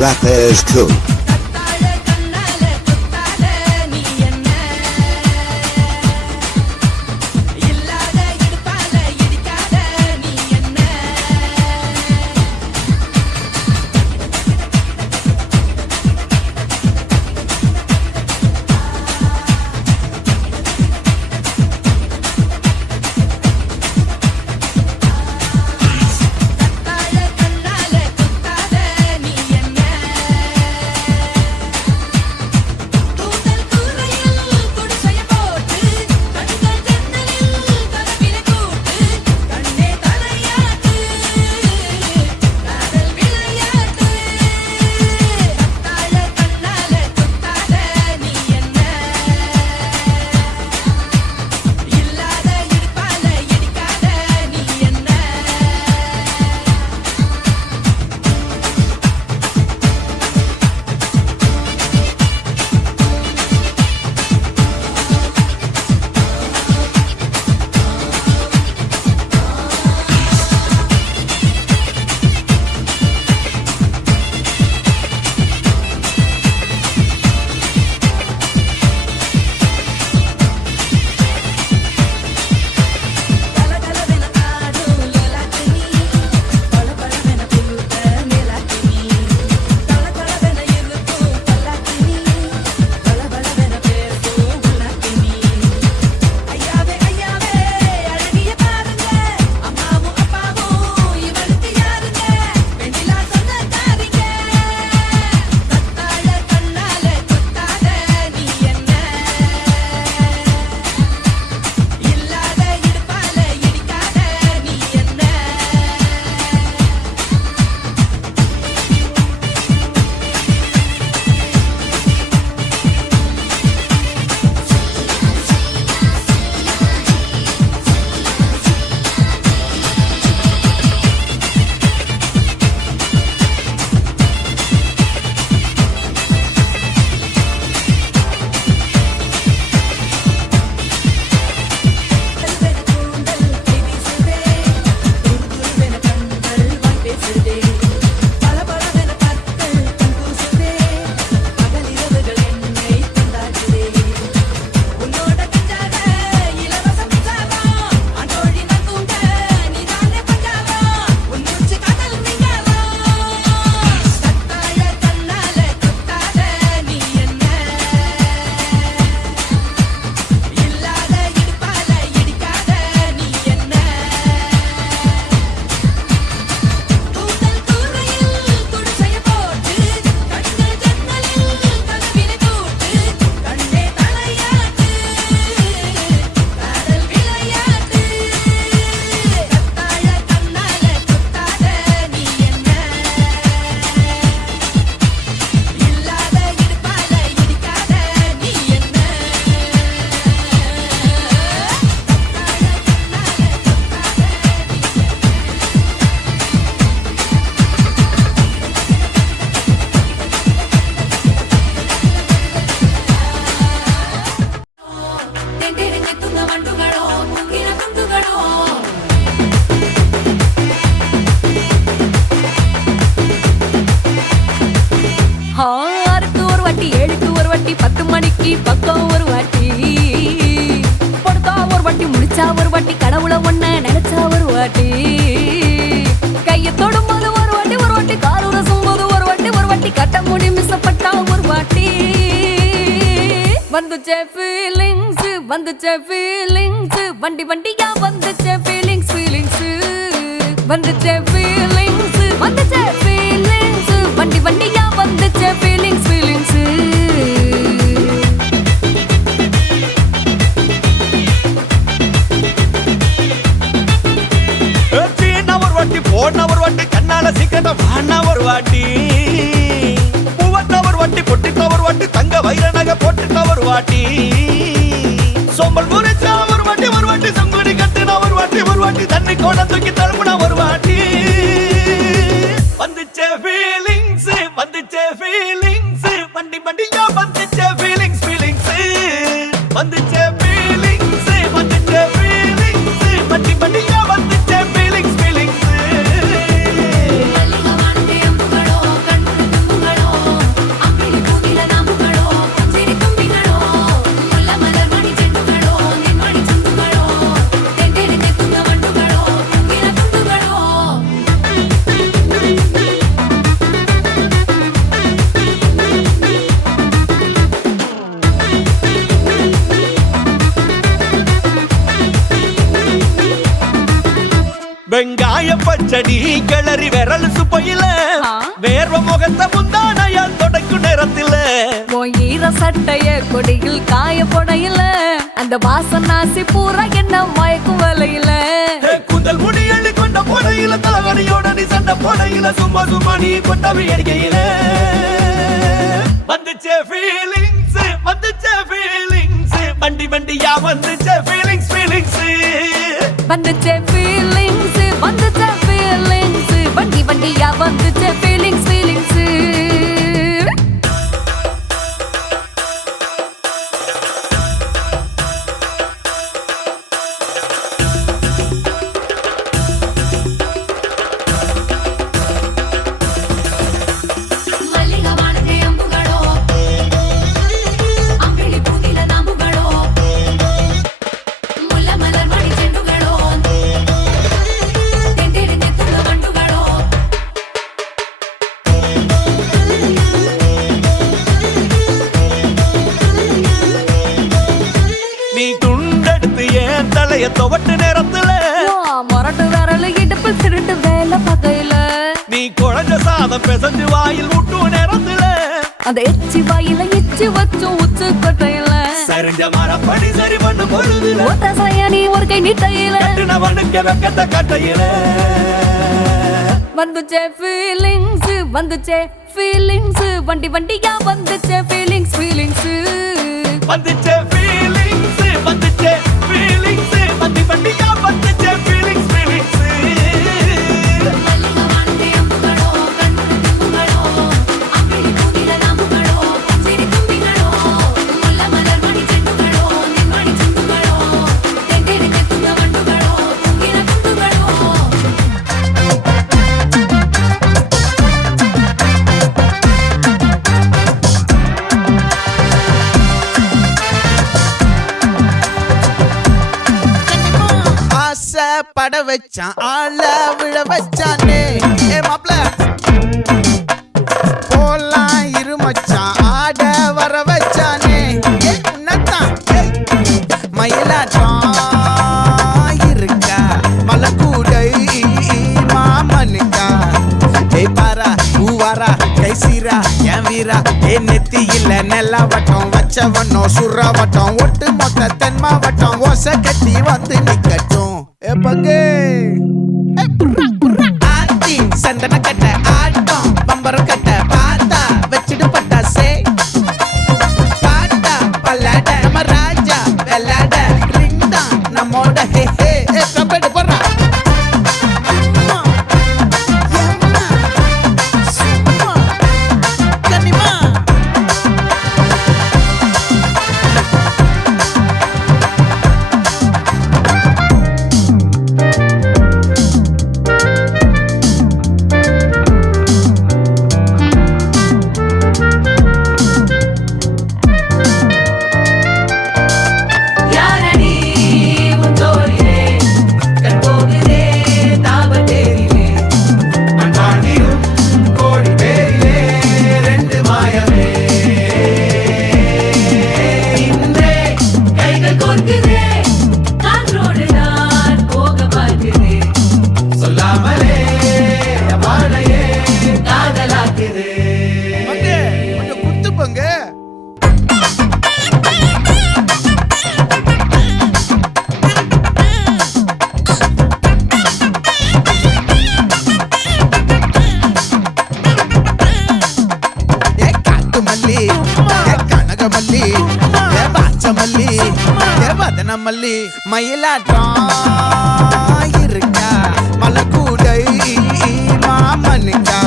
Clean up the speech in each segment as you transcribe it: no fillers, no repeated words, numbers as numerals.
That is cool. ஆறுக்கு ஒரு வாட்டி, ஏழுக்கு ஒரு வாட்டி, 10 மணிக்கு பக்கம் ஒரு வாட்டி, படுத்தா ஒரு வாட்டி, முடிச்சா ஒரு வாட்டி, கடவுளை ஒன்ன நினைச்சா ஒரு வாட்டி, கைய தொடும்போது ஒரு வாட்டி, ஒரு வாட்டி, கால் உரசும் போது ஒரு வாட்டி, ஒரு வாட்டி, கட்ட முடி மிசப்பட்டா ஒரு வாட்டி, வந்துச்சே ஃபீலிங்ஸ், வந்துச்சே ஃபீலிங்ஸ், வண்டி வண்டியா வந்துச்சே ஃபீலிங்ஸ், ஃபீலிங்ஸ், வந்துச்சே ஃபீலிங்ஸ், வந்துச்சே ஃபீலிங்ஸ், வண்டி வண்டியா வந்துச்சே ஃபீலிங்ஸ், ஃபீலிங்ஸ். ஒரு வாட்டி போன ஒரு வாட்டி, கண்ணால சீக்கிரம் வாண்ணா ஒரு வாட்டி, பூவத்த ஒரு வாட்டி, பொட்டித்த ஒரு வாட்டி, தங்க வைர நகை போட்டுட்ட ஒரு வாட்டி, சோம்பல் முறிச்சா ஒரு வாட்டி, ஒரு வாட்டி, சங்குடி கட்டுனா ஒரு வாட்டி, ஒரு வாட்டி, தண்ணி கோண தூக்கி தழுப்புனா ஒரு வாட்டி, வந்துச்சே ஃபீலிங்ஸ், வந்துச்சே ஃபீலிங்ஸ், வண்டி வண்டியா வந்துச்சே ஃபீலிங்ஸ், ஃபீலிங்ஸ், வந்துச்சே ஃபீலிங்ஸ், வந்துச்சே ஃபீலிங்ஸ், வண்டி வண்டியா வந்துச்சே ஃபீலிங்ஸ், ஃபீலிங்ஸ். மல்லிகை வானத்தை அம்புகளோ, கண்ணுக்கு தும்புகளோ, செடி கிளறி விரல் சுப்பையில ஆ. வேர்வ முகத்த முந்தானையால் தொடக்கும் நேரத்தில உன் ஈர சட்டைய கொடியில் காய போடையில அந்த வாசனாசி பூரா என்ன மயக்கும் வலையில கூந்தல் முடி அள்ளி கொண்ட போடையில தலைவலியோட நீ சண்டை போடையில சும்மா சும்மா நீ கொண்டவி அடிக்கையில வந்துச்சே ஃபீலிங்ஸ் வந்துச்சே ஃபீலிங்ஸ் வண்டி வண்டியா வந்துச்சே ஃபீலிங்ஸ் ஃபீலிங்ஸ் வந்துச்சே ஃபீலிங்ஸ் வந்துச்சே ஃபீலிங்ஸ் வண்டி வண்டியா வந்துச்சே ஃபீலிங்ஸ் ஃபீலிங்ஸ் நீ துண்டெடுத்து ஏன் தலைய துவட்டு நேரத்துல மொரட்டு விரல் இடுப்பில் திருட்டு வேலை பகையில நீ குழஞ்ச சாதம் பிசைஞ்சு வாயில் விட்டும் நேரத்துல அந்த எச்சி வாயில எச்சி வச்சும் உச்சு கொட்டையில சரிஞ்ச மரப்படி சரி பண்ணு பொழுதுல ஒத்த சையானி ஒரு கை நீட்டையில கட்டுனவனுக்கு வெக்கத்த கட்டையில வந்துச்சே ஃபீலிங்ஸ் வந்துச்சே ஃபீலிங்ஸ் வண்டி வண்டியா வந்துச்சே ஃபீலிங்ஸ் ஃபீலிங்ஸ் வந்துச்சே ஃபீலிங்ஸ் வந்துச்சே ஃபீலிங்ஸ் வண்டி வண்டியா வந்துச்சே ஃபீலிங்ஸ் ஃபீலிங்ஸ் பட வச்சான் ஆள விழ வச்சானே ஏ மாப்ள போலாம் இருமச்சான் ஆட வர வச்சானே ஏ உன்னத்தான் மயிலாட்டம் இருக்கா மலக்கூடை மாமனுக்கா ஏ பாரா பூவாரா கைசீரா என் வீரா ஏ நெத்தி இல்ல நெல்லா வட்டம் வச்சவனோ சுறா வட்டம் ஒட்டு மொத்த தென் மாவட்டம் ஓசை கட்டி வந்து நிக்கட்டும் ஏ பங்கே ஆத்தி சந்தன கட்ட ஆட்டம் பம்பரம் கட்ட பாத்தா வச்சிடு பட்டாசே பாட்டா பல்லாட நம்ம ராஜா வெள்ளாட ரிங் தான் நம்மோட ஹே ஹே ஏ கம்பெடு போறா மல்லி மயிலாட்டம் இருக்கா மலக்கூடை மாமனுக்கா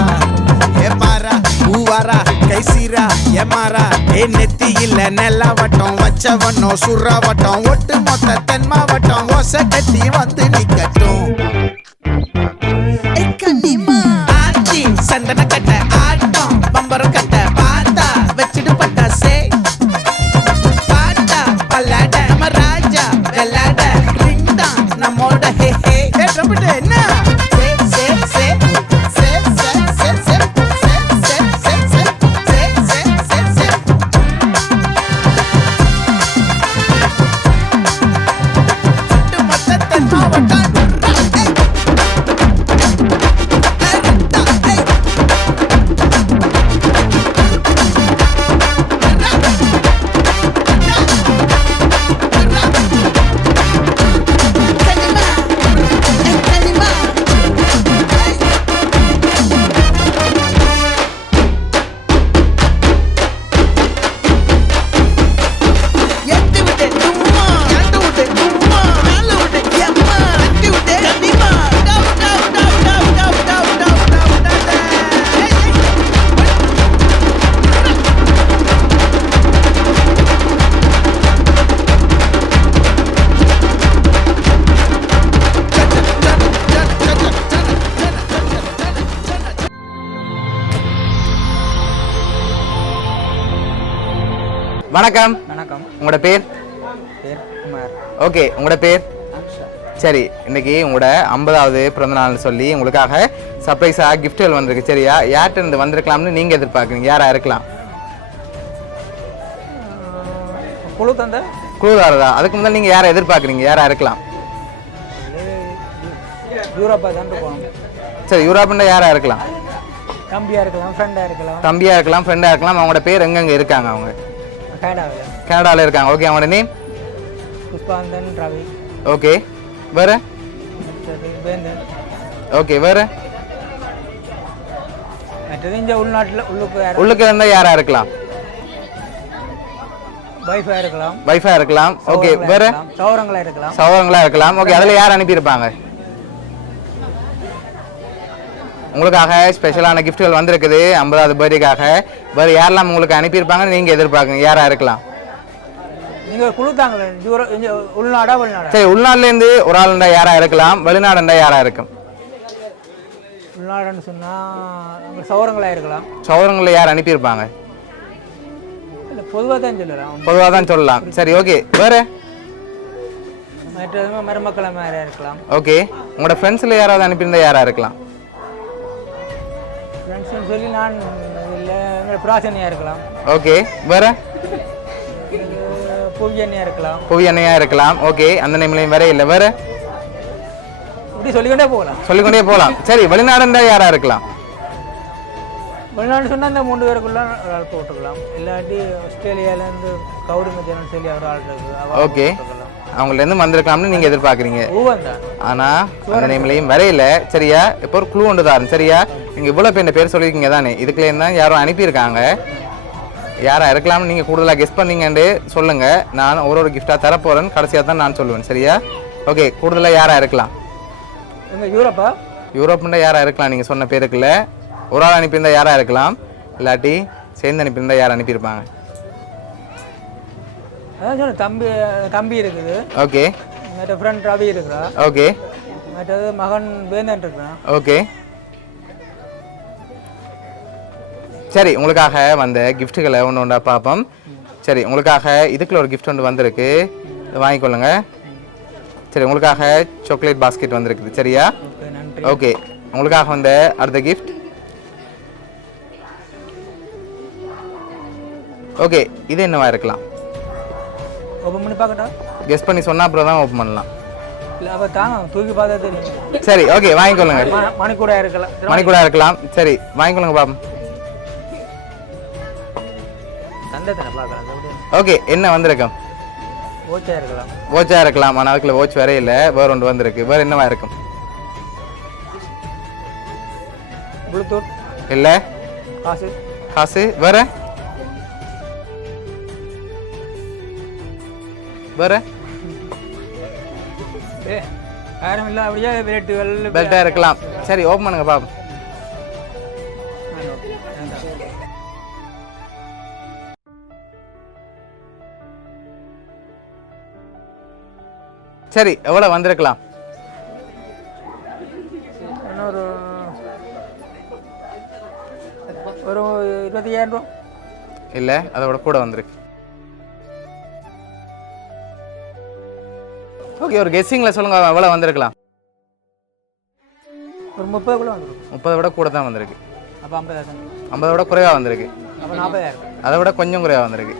ஏ பாரா பூவாரா கைசீரா ஏ மாறா ஏ நெத்தி இல்ல நெல்லா வட்டம் வச்சவனோ சுறா வட்டம் ஒட்டு மொத்த தென் மாவட்டம் ஓசை கட்டி வந்து நிக்கட்டும் ஆச்சி சந்தன கட்ட ஆட்டம் பம்பரம் கட்ட பாத்தா வச்சிடு பட்டாசே பாட்டா பல்லாட நம்ம ராஜா வெள்ளாட ரிங் தான் நம்மோட ஹே ஹே ஏ ட்ரம்பட் என்ன சே சே சே சே சே சே சே சே சே சே சே சே சே சே மொத்த தென் மாவட்டம் வணக்கம். வணக்கம். உங்களோட பேர்? பேர் குமார். ஓகே, உங்களோட பேர்? சரி, இன்னைக்கு உங்களோட 50வது பிறந்த நாள்னு சொல்லி உங்களுக்காக சர்ப்ரைஸாக கிஃப்ட்கள் வந்திருக்கு. சரியா, யார்கிட்ட இருந்து வந்திருக்கலாம்னு நீங்கள் எதிர்பார்க்குறீங்க? யாரா இருக்கலாம்? குழு தந்த குழுதாரதா? அதுக்கு முதல்ல நீங்கள் யாரை எதிர்பார்க்குறீங்க? யாரா இருக்கலாம்? யூரோப்பா தான் போகணும். சரி, யூரோப்னா யாரா இருக்கலாம்? தம்பியாக இருக்கலாம், ஃப்ரெண்டாக இருக்கலாம். தம்பியாக இருக்கலாம், ஃப்ரெண்டாக இருக்கலாம். அவங்களோட பேர் எங்கெங்கே இருக்காங்க? அவங்க கனடாவில். கனடாவில் இருக்காங்க. ஓகே, அவங்களோட நேம்? புஷ்பாந்தன், ரவி. ஓகே, வேறு? மற்றது வேந்தன். ஓகே, வேறு? மற்றது இங்கே உள்நாட்டில் உள்ளுக்கு இருந்தால் யாரா இருக்கலாம்? வைஃபாக இருக்கலாம். வைஃபா இருக்கலாம். ஓகே, வேறு? சௌரங்களாக இருக்கலாம். சகோதரங்களா இருக்கலாம். ஓகே, அதில் யார் அனுப்பியிருப்பாங்க? உங்களுக்காக ஸ்பெஷலான கிஃப்ட்கள் வந்திருக்குது 50வது பர்த்டேக்காக. வேறு யாரெல்லாம் உங்களுக்கு அனுப்பியிருப்பாங்கன்னு நீங்கள் எதிர்பார்க்குங்க? யாராக இருக்கலாம்? நீங்கள் குழு தாங்களே, உள்நாடா வெளிநாடா? சரி, உள்நாட்டிலேருந்து ஒரு ஆளுண்டா யாராக இருக்கலாம், வெளிநாடுண்டா யாராக இருக்கும்? உள்நாடுன்னு சொன்னால் சௌரங்களாக இருக்கலாம். சகோதரங்களில் யார் அனுப்பியிருப்பாங்க? இல்லை, பொதுவாக தான் சொல்லலாம். பொதுவாக தான் சொல்லலாம். சரி, ஓகே, வேறு? மற்றது மருமக்களை மாதிரி இருக்கலாம். ஓகே, உங்களோட ஃப்ரெண்ட்ஸில் யாராவது அனுப்பியிருந்தா யாராக இருக்கலாம்? ஃப்ரெண்ட்ஸ்னு சொல்லி நான் இல்லை, எங்களை பிராசனியாக இருக்கலாம். ஓகே, வேறு? புவியண்ணியாக இருக்கலாம். புவி அண்ணையாக இருக்கலாம். ஓகே, அந்த நேம்லையும் வேற இல்லை. வேறு? இப்படி சொல்லிக்கொண்டே போகலாம். சொல்லிக்கொண்டே போகலாம். சரி, வெளிநாடுண்டா யாராக இருக்கலாம்? வெளிநாடு சொன்னால் அந்த 3 பேருக்குள்ள ஒரு ஆள் போட்டுக்கலாம். இல்லாட்டி ஆஸ்திரேலியாவிலேருந்து கவுரி மத்தியானம் சொல்லி ஒரு ஆள் இருக்கு. ஓகே, அவங்கள்டேருந்து வந்திருக்கலாம்னு நீங்கள் எதிர்பார்க்குறீங்க. ஊவந்தான். ஆனால் அந்த நேம்லையும் வரையில. சரியா, இப்போ ஒரு க்ளூ ஒன்று தாரு. சரியா, நீங்கள் இவ்வளோ பேர் சொல்லியிருக்கீங்க தானே, இதுக்குள்ளேருந்து தான் யாரும் அனுப்பியிருக்காங்க. யாரா இருக்கலாம்னு நீங்கள் கூடுதலாக கெஸ் பண்ணீங்கன்னு சொல்லுங்கள். நான் ஒரு கிஃப்டாக தரப்போகிறேன்னு கடைசியாக தான் நான் சொல்லுவேன். சரியா, ஓகே, கூடுதலாக யாராக இருக்கலாம்? எங்கள் யூரோப்பா? யூரோப்னா யாராக இருக்கலாம்? நீங்கள் சொன்ன பேருக்குள்ள ஒரு ஆள் அனுப்பியிருந்தா யாராக இருக்கலாம், இல்லாட்டி சேர்ந்து அனுப்பியிருந்தா யார் அனுப்பியிருப்பாங்க? அதான் சொன்ன தம்பி இருக்குது. ஓகே, மற்ற ஃப்ரெண்ட் ரவி இருக்கிறா. ஓகே, மற்றது மகன் வேந்தன் இருக்கிறான். ஓகே. சரி, உங்களுக்காக வந்த கிஃப்ட்டுகளை ஒன்று ஒன்றா பார்ப்போம். சரி, உங்களுக்காக இதுக்குள்ள ஒரு கிஃப்ட் ஒன்று வந்திருக்கு, வாங்கிக்கொள்ளுங்க. சரி, உங்களுக்காக சாக்லேட் பாஸ்கெட் வந்திருக்குது. சரியா, ஓகே, நன்றி. ஓகே, உங்களுக்காக வந்த அடுத்த கிஃப்ட். ஓகே, இது என்னவா இருக்கலாம்? ஓப்பன் பண்ணி பார்க்கட்டா? கெஸ் பண்ணி சொன்னா அப்புறம் தான் ஓப்பன் பண்ணலாம். இல்லை, அப்போ தாங்க தூக்கி பார்த்தா தெரியும். சரி, ஓகே, வாங்கிக்கொள்ளுங்க. மணிக்கூட இருக்கலாம். மணிக்கூட இருக்கலாம். சரி, வாங்கிக்கொள்ளுங்க பாப்போம். தந்தை தானே பார்க்கலாம். ஓகே, என்ன வந்திருக்கும்? ஓச்சா இருக்கலாம். வாட்சா இருக்கலாம். ஆனால் அதுக்குள்ள வாட்ச் வேற இல்லை, வேற ஒன்று வந்திருக்கு. வேற என்னவா இருக்கும்? ப்ளூடூத் இல்லை. காசு. காசு. வேற? வேற? யாரும் இல்லை, அப்படியே பெல்ட்டுகள். பெல்ட்டா இருக்கலாம். சரி, ஓப்பன் பண்ணுங்க பாப்போம். சரி, எவ்வளோ வந்திருக்கலாம்? இன்னொரு ஒரு 25,000 ரூபா. இல்லை, அதோட கூட வந்திருக்கு. ஓகே, ஒரு கெஸ்ஸிங்கில் சொல்லுங்க, எவ்வளோ வந்திருக்கலாம்? ஒரு 30 கூட வந்துருக்கு. 30 விட கூட தான் வந்திருக்கு. அப்போ 50,000. 50 விட குறைவாக வந்திருக்கு. அப்போ 40,000. அதை விட கொஞ்சம் குறைவாக வந்திருக்கு.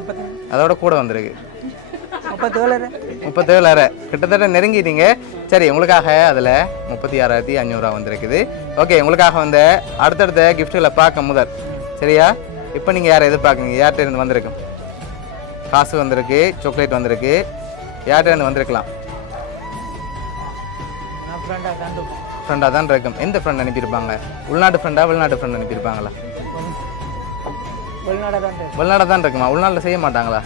30. அதோட கூட வந்திருக்கு. 37. 37,000. கிட்டத்தட்ட நெருங்கிட்டீங்க. சரி, உங்களுக்காக அதில் 36,500 வந்திருக்குது. ஓகே, உங்களுக்காக வந்த அடுத்தடுத்த கிஃப்ட்டுகளை பார்க்க முதல். சரியா, இப்போ நீங்கள் யாரை எதிர்பார்க்குறீங்க? யார்கிட்ட இருந்து வந்திருக்கும்? காசு வந்திருக்கு, சாக்லேட் வந்திருக்கு. யார்கிட்ட இருந்து வந்திருக்கலாம்? நான் ஃப்ரெண்டாக தான் இருக்கும். எந்த ஃப்ரெண்ட் அனுப்பியிருப்பாங்க? உள்நாட்டு ஃப்ரெண்டா, வெளிநாட்டு ஃப்ரெண்ட் அனுப்பியிருப்பாங்களா? வெளிநாடு தான் இருக்குமா? உள்நாட்டில் செய்ய மாட்டாங்களா?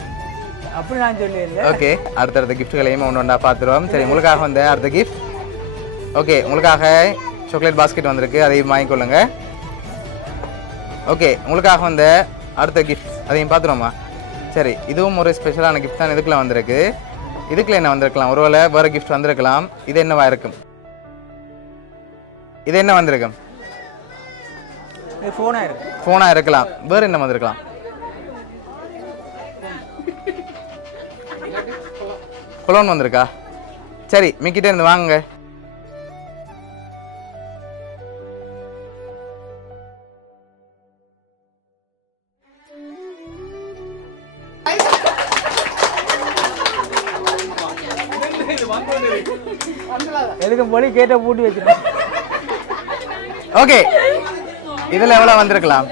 அப்படி நான் சொல்லல. ஓகே, அடுத்தடுத்த கிஃப்ட்டுகளையும் ஒன்று ஒன்றா பார்த்துருவோம். சரி, உங்களுக்காக வந்த அடுத்த கிஃப்ட். ஓகே, உங்களுக்காக சாக்லேட் பாஸ்கெட் வந்திருக்கு, அதையும் வாங்கிக்கொள்ளுங்க. ஓகே, உங்களுக்காக வந்த அடுத்த கிஃப்ட் அதையும் பார்த்துருவோமா? சரி, இதுவும் ஒரு ஸ்பெஷலான கிஃப்ட் தான். இதுக்குள்ளே வந்திருக்கு. இதுக்குள்ள என்ன வந்திருக்கலாம்? ஒருவேளை வேறு கிஃப்ட் வந்திருக்கலாம். இது என்னவா இருக்கும்? இது என்ன வந்திருக்கும்? ஃபோனாக இருக்கு. ஃபோனாக இருக்கலாம். வேறு என்ன வந்திருக்கலாம்? கொலோன் வந்திருக்கா? சரி மிக்கிட்டே இருந்து வாங்குங்க. எதுக்கு போலி கேட்ட பூட்டி வச்சிருக்கேன். ஓகே, இதில் எவ்வளோ வந்திருக்கலாம்?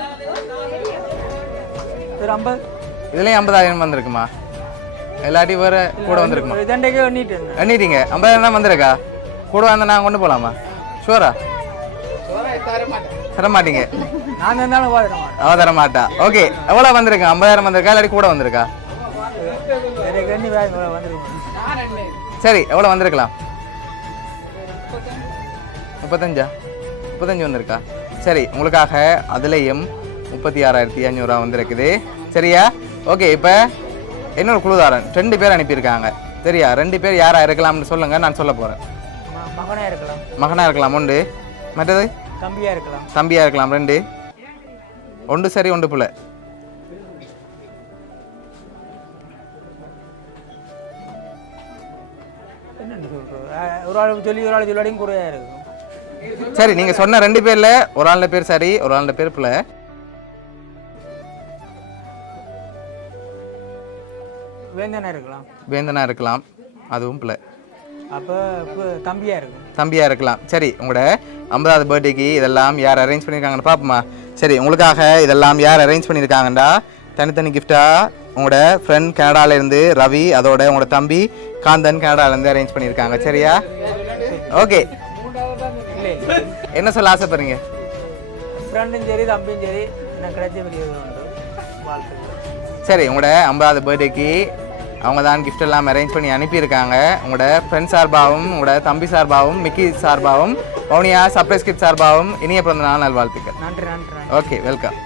ஒரு 50 இதுலேயும் 50,000 வந்திருக்குமா? இல்லாட்டி வேறு கூட வந்திருக்குமா? இதண்டைக்கே எண்ணிட்டு எண்ணிட்டீங்க? 50,000 தான் வந்திருக்கா? கூட வந்தால் நான் கொண்டு போகலாமா? ஷூரா? தர மாட்டீங்க? நான் இருந்தாலும் பார்த்துட மாட்டேன். அவ தர மாட்டா. ஓகே, எவ்வளோ வந்திருக்கு? 50,000 வந்திருக்கா இல்லாட்டி கூட வந்திருக்கா? எனக்கு எண்ணி வந்துருக்கோம். சரி, எவ்வளோ வந்திருக்கலாம்? 35 வந்திருக்கா? சரி, உங்களுக்காக அதுலேயும் 36,500 வந்திருக்குது. சரியா? ஓகே, இப்போ இன்னொரு குழுதாரன் 2 பேர் அனுப்பியிருக்காங்க. சரியா? 2 பேர் யாராக இருக்கலாம்னு சொல்லுங்கள், நான் சொல்ல போகிறேன். மகனா இருக்கலாம். மகனாக இருக்கலாம் ஒன்று, மற்றது தம்பியா இருக்கலாம். தம்பியாக இருக்கலாம் 2. ஒன்று சரி, ஒன்று புள்ள. என்னன்னு சொல்கிறோம், ஒரு ஆள் சொல்லாடியும் கூட இருக்கும். சரி, நீங்கள் சொன்ன 2 பேரில் ஒரு ஆளுடைய பேர் சரி, ஒரு ஆளுடைய பேர் புள்ள. வேந்தனா இருக்கலாம், அதுவும் பிள்ளை. அப்போ தம்பியா இருக்கும். தம்பியாக இருக்கலாம். சரி, உங்களோட 50வது பர்த்டேக்கு இதெல்லாம் யார் அரேஞ்ச் பண்ணியிருக்காங்கன்னு பார்ப்போமா? சரி, உங்களுக்காக இதெல்லாம் யார் அரேஞ்ச் பண்ணியிருக்காங்கண்டா, தனித்தனி கிஃப்டாக உங்களோட ஃப்ரெண்ட் கனடாலேருந்து ரவி, அதோட உங்களோட தம்பி காந்தன் கனடாலேருந்து அரேஞ்ச் பண்ணியிருக்காங்க. சரியா? ஓகே, என்ன சொல்ல ஆசைப்படுறீங்க? ஃப்ரெண்டும் சரி தம்பியும் சரி எனக்கு கிடைச்ச பெரிய உண்டு. வாழ்த்துக்கள். சரி, உங்களோட 50வது பர்த்டேக்கு அவங்க தான் கிஃப்ட் எல்லாம் அரேஞ்ச் பண்ணி அனுப்பியிருக்காங்க. உங்களோட ஃப்ரெண்ட் சார்பாகவும் உங்களோட தம்பி சார்பாகவும் மிக்கி சார்பாகவும் பவுனியா சர்ப்ரைஸ் கிஃப்ட் சார்பாகவும் இனிய பிறந்த நாள் நல்வாழ்த்துக்கள். நன்றி. Okay, welcome.